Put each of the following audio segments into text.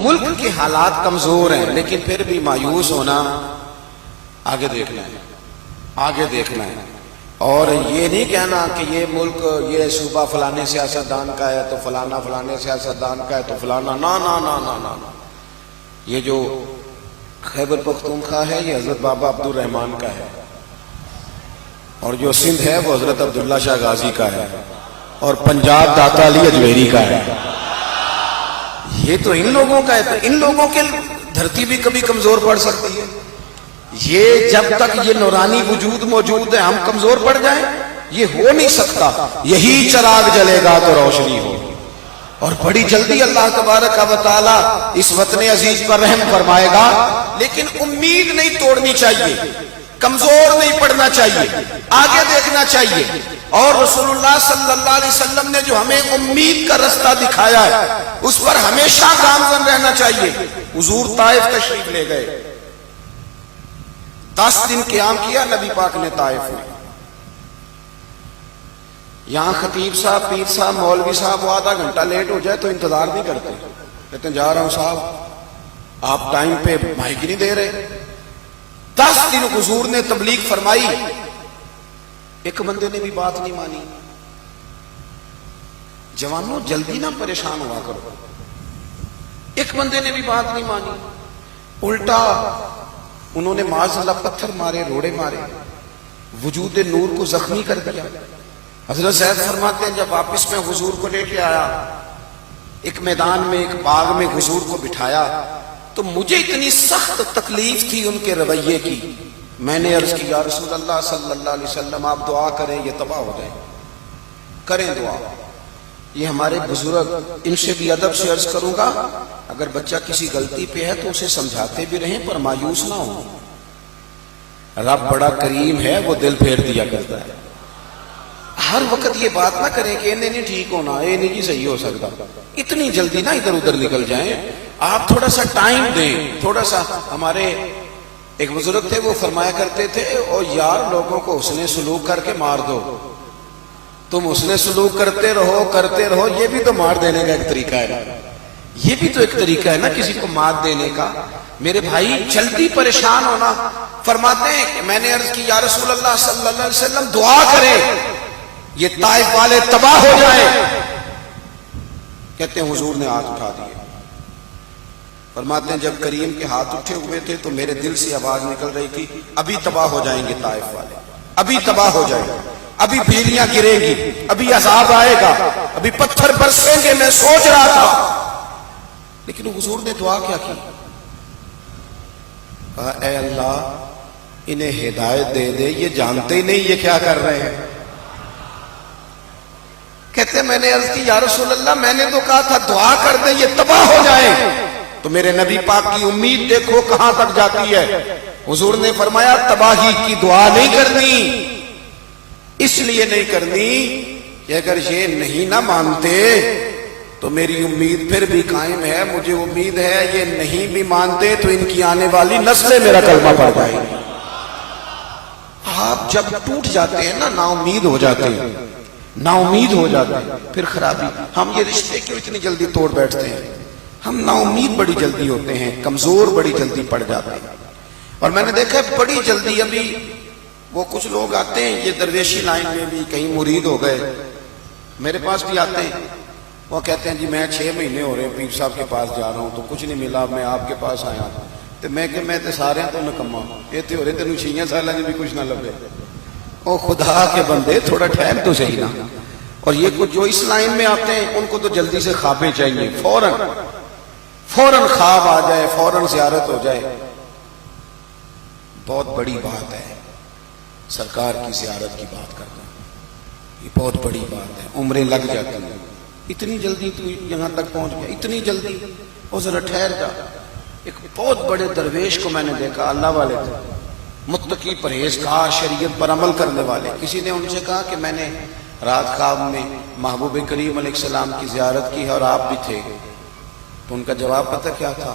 ملک کے حالات کمزور ہیں، لیکن پھر بھی مایوس ہونا، آگے دیکھنا ہے، آگے دیکھنا ہے، اور یہ نہیں کہنا کہ یہ ملک، یہ صوبہ فلانے سیاستدان کا ہے تو فلانا فلانے سیاستدان کا ہے تو فلانا، نا نا نا نا نا نا۔ یہ جو خیبر پختونخوا ہے یہ حضرت بابا عبد الرحمان کا ہے، اور جو سندھ ہے وہ حضرت عبداللہ شاہ غازی کا ہے، اور پنجاب داتا علی اجمیری کا ہے۔ یہ تو ان لوگوں کا ہے، تو ان لوگوں کے دھرتی بھی کبھی کمزور پڑ سکتی ہے۔ یہ جب تک یہ نورانی وجود موجود ہے ہم کمزور پڑ جائیں، یہ ہو نہیں سکتا۔ یہی چراغ جلے گا تو روشنی ہوگی، اور بڑی جلدی اللہ تبارک و تعالی اس وطن عزیز پر رحم فرمائے گا۔ لیکن امید نہیں توڑنی چاہیے، کمزور نہیں پڑنا چاہیے، آگے دیکھنا چاہیے، اور رسول اللہ صلی اللہ علیہ وسلم نے جو ہمیں امید کا رستہ دکھایا ہے اس پر ہمیشہ گامزن رہنا چاہیے۔ حضور طائف تشریف لے گئے، 10 دن قیام کیا نبی پاک نے طائف میں۔ یہاں خطیب صاحب، پیر صاحب، مولوی صاحب وہ آدھا گھنٹہ لیٹ ہو جائے تو انتظار نہیں کرتے، کہتے ہیں جا رہا ہوں صاحب، آپ ٹائم پہ مائک نہیں دے رہے۔ 10 دن حضور نے تبلیغ فرمائی، ایک بندے نے بھی بات نہیں مانی۔ جوانوں جلدی نہ پریشان ہوا کرو، ایک بندے نے بھی بات نہیں مانی، الٹا انہوں نے معاذ اللہ پتھر مارے، روڑے مارے، وجود نور کو زخمی کر دیا۔ حضرت زید فرماتے ہیں جب واپس میں حضور کو لے کے آیا، ایک میدان میں، ایک باغ میں حضور کو بٹھایا، تو مجھے اتنی سخت تکلیف تھی ان کے رویے کی، میں نے عرض کی یا رسول اللہ صلی اللہ علیہ وسلم آپ دعا کریں یہ تباہ ہو جائے، کریں دعا۔ یہ ہمارے بزرگ، ان سے بھی ادب سے عرض کروں گا، اگر بچہ کسی غلطی پہ ہے تو اسے سمجھاتے بھی رہیں پر مایوس نہ ہو۔ رب بڑا کریم ہے، وہ دل پھیر دیا کرتا ہے۔ ہر وقت یہ بات نہ کریں کہ انہیں نہیں ٹھیک ہونا، یہ نہیں صحیح ہو سکتا، اتنی جلدی نہ ادھر ادھر نکل جائیں، آپ تھوڑا سا ٹائم دیں، تھوڑا سا۔ ہمارے ایک بزرگ تھے وہ فرمایا کرتے تھے، اور یار لوگوں کو حسن سلوک کر کے مار دو، تم حسن سلوک کرتے رہو، یہ بھی تو مار دینے کا ایک طریقہ ہے، یہ بھی تو ایک طریقہ ہے نا کسی کو مار دینے کا۔ میرے بھائی جلدی پریشان ہونا، فرماتے ہیں کہ میں نے عرض کی یا رسول اللہ صلی اللہ علیہ وسلم دعا کریں یہ طائف والے تباہ ہو جائیں، کہتے ہیں حضور نے ہاتھ اٹھا دیے۔ فرماتے ہیں جب کریم کے ہاتھ اٹھے ہوئے تھے تو میرے دل سے آواز نکل رہی تھی ابھی تباہ ہو جائیں گے طائف والے، ابھی تباہ ہو جائیں گے، ابھی بجلیاں گریں گی، ابھی عذاب آئے گا، ابھی پتھر برسیں گے۔ میں سوچ رہا تھا، لیکن حضور نے دعا کیا کی؟ کہا اے اللہ انہیں ہدایت دے دے، یہ جانتے ہی نہیں یہ کیا کر رہے ہیں۔ کہتے ہیں میں نے عرض کی یا رسول اللہ میں نے تو کہا تھا دعا کر دیں یہ تباہ ہو جائیں، تو میرے نبی پاک کی امید دیکھو کہاں تک جاتی ہے۔ حضور نے فرمایا تباہی کی دعا نہیں کرنی، اس لیے نہیں کرنی کہ اگر یہ نہیں نہ مانتے تو میری امید پھر بھی قائم ہے، مجھے امید ہے یہ نہیں بھی مانتے تو ان کی آنے والی نسلیں میرا کلمہ پڑھ جائیں گی۔ آپ جب ٹوٹ جاتے ہیں نا امید ہو جاتے ہیں، نا امید ہو جاتے ہیں، پھر خرابی۔ ہم یہ رشتے کیوں اتنی جلدی توڑ بیٹھتے ہیں؟ ہم نا امید بڑی جلدی ہوتے ہیں، کمزور بڑی جلدی پڑ جاتے ہیں۔ اور میں نے دیکھا ہے بڑی جلدی، ابھی وہ کچھ لوگ آتے ہیں یہ درویشی لائن میں بھی کہیں مرید ہو گئے، میرے پاس بھی آتے ہیں، وہ کہتے ہیں جی میں 6 مہینے ہو رہے ہیں پیر صاحب کے پاس جا رہا ہوں تو کچھ نہیں ملا، میں آپ کے پاس آیا تو میں کہ میں تے سارے تو نکما، یہ تے ہو رہے تینوں 6 سالوں میں بھی کچھ نہ لگے۔ او خدا کے بندے تھوڑا ٹھہر تو صحیح نا۔ اور یہ کچھ جو اس لائن میں آتے ہیں ان کو تو جلدی سے خوابیں چاہیے، فوراً خواب آ جائے، فوراً زیارت ہو جائے۔ بہت بڑی بات ہے سرکار کی زیارت کی بات کرنا، یہ بہت بڑی بات ہے، عمریں لگ جاتی ہیں۔ اتنی جلدی تو یہاں تک پہنچ گیا، اتنی جلدی، اور ذرا ٹھہر جا۔ ایک بہت بڑے درویش کو میں نے دیکھا، اللہ والے تھے، متقی پرہیزگار، شریعت پر عمل کرنے والے۔ کسی نے ان سے کہا کہ میں نے رات خواب میں محبوب کریم علیہ السلام کی زیارت کی ہے اور آپ بھی تھے، تو ان کا جواب پتہ کیا تھا؟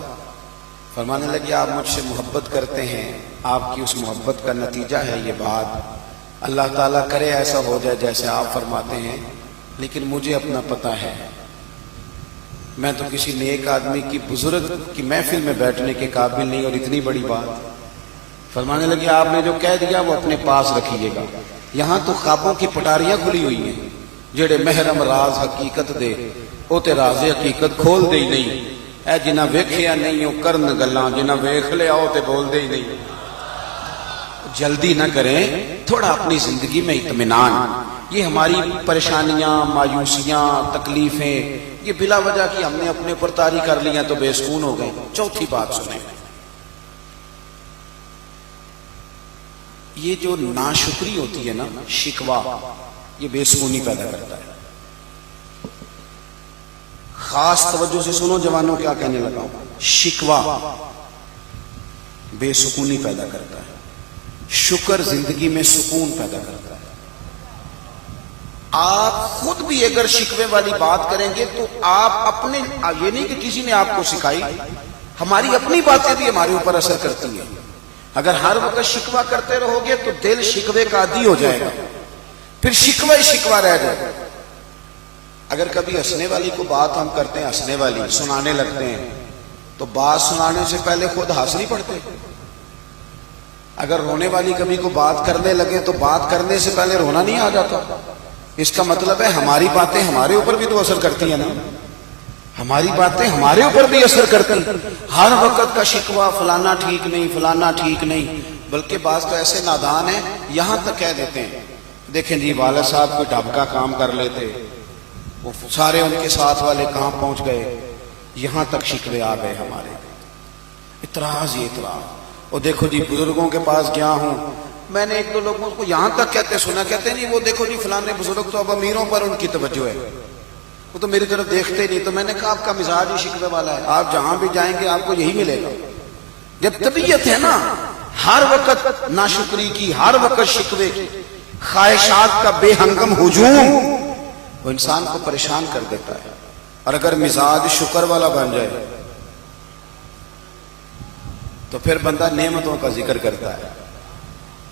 فرمانے لگے آپ مجھ سے محبت کرتے ہیں، آپ کی اس محبت کا نتیجہ ہے یہ بات، اللہ تعالیٰ کرے ایسا ہو جائے جیسے آپ فرماتے ہیں، لیکن مجھے اپنا پتہ ہے میں تو کسی نیک آدمی کی بزرگ کی محفل میں بیٹھنے کے قابل نہیں، اور اتنی بڑی بات فرمانے لگے آپ نے جو کہہ دیا وہ اپنے پاس رکھیے گا، یہاں تو خوابوں کی پٹاریاں کھلی ہوئی ہیں، جڑے محرم راز حقیقت دے وہ تے راز حقیقت کھول دے ہی نہیں، اے جنہ ویکھیا نہیں وہ کرن گلاں، جنہ ویکھ لیا وہ تے بول دے ہی نہیں۔ جلدی نہ کریں، تھوڑا اپنی زندگی میں اطمینان۔ یہ ہماری پریشانیاں، مایوسیاں، تکلیفیں یہ بلا وجہ کی ہم نے اپنے اوپر طاری کر لی ہیں تو بے سکون ہو گئے۔ چوتھی بات سنیں، یہ جو ناشکری ہوتی ہے نا، شکوہ، یہ بے سکونی پیدا کرتا ہے۔ خاص توجہ سے سنو جوانوں، کیا کہنے لگا ہوں، شکوہ بے سکونی پیدا کرتا ہے، شکر زندگی میں سکون پیدا کرتا ہے۔ آپ خود بھی اگر شکوے والی بات کریں گے تو آپ اپنے، یہ نہیں کہ کسی نے آپ کو سکھائی، ہماری اپنی باتیں بھی ہمارے اوپر اثر کرتی ہیں۔ اگر ہر وقت شکوہ کرتے رہو گے تو دل شکوے کا عادی ہو جائے گا، پھر شکوہ ہی شکوہ رہ جائے گا۔ اگر کبھی ہنسنے والی کو بات ہم کرتے ہیں، ہنسنے والی سنانے لگتے ہیں، تو بات سنانے سے پہلے خود ہنس نہیں پڑتے؟ اگر رونے والی کبھی کو بات کرنے لگے تو بات کرنے سے پہلے رونا نہیں آ جاتا؟ اس کا مطلب ہے ہماری باتیں ہمارے اوپر بھی تو اثر کرتی ہیں نا، ہماری باتیں ہمارے اوپر بھی اثر کرتی ہیں۔ ہر وقت کا شکوہ فلانا ٹھیک نہیں، فلانا ٹھیک نہیں، بلکہ بعض تو ایسے نادان ہیں یہاں تک کہہ دیتے ہیں، دیکھیں جی والد صاحب کوئی ڈھب کا کام کر لیتے، وہ سارے ان کے ساتھ والے کہاں پہنچ گئے، یہاں تک شکوے آ گئے ہمارے۔ اعتراض، یہ اعتراض۔ اور دیکھو جی بزرگوں کے پاس گیا ہوں، میں نے ایک دو لوگوں کو یہاں تک کہتے سنا، کہتے نہیں وہ دیکھو جی فلانے بزرگ تو اب امیروں پر ان کی توجہ ہے، وہ تو میری طرف دیکھتے نہیں۔ تو میں نے کہا آپ کا مزاج ہی شکوے والا ہے، آپ جہاں بھی جائیں گے آپ کو یہی ملے گا۔ جب طبیعت ہے نا ہر وقت ناشکری کی، ہر وقت شکوے کی، خواہشات کا بے ہنگم ہجوم، وہ انسان کو پریشان کر دیتا ہے۔ اور اگر مزاج شکر والا بن جائے تو پھر بندہ نعمتوں کا ذکر کرتا ہے،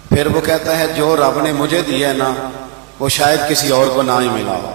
پھر وہ کہتا ہے جو رب نے مجھے دیا ہے نا وہ شاید کسی اور کو نہ ہی ملا ہو۔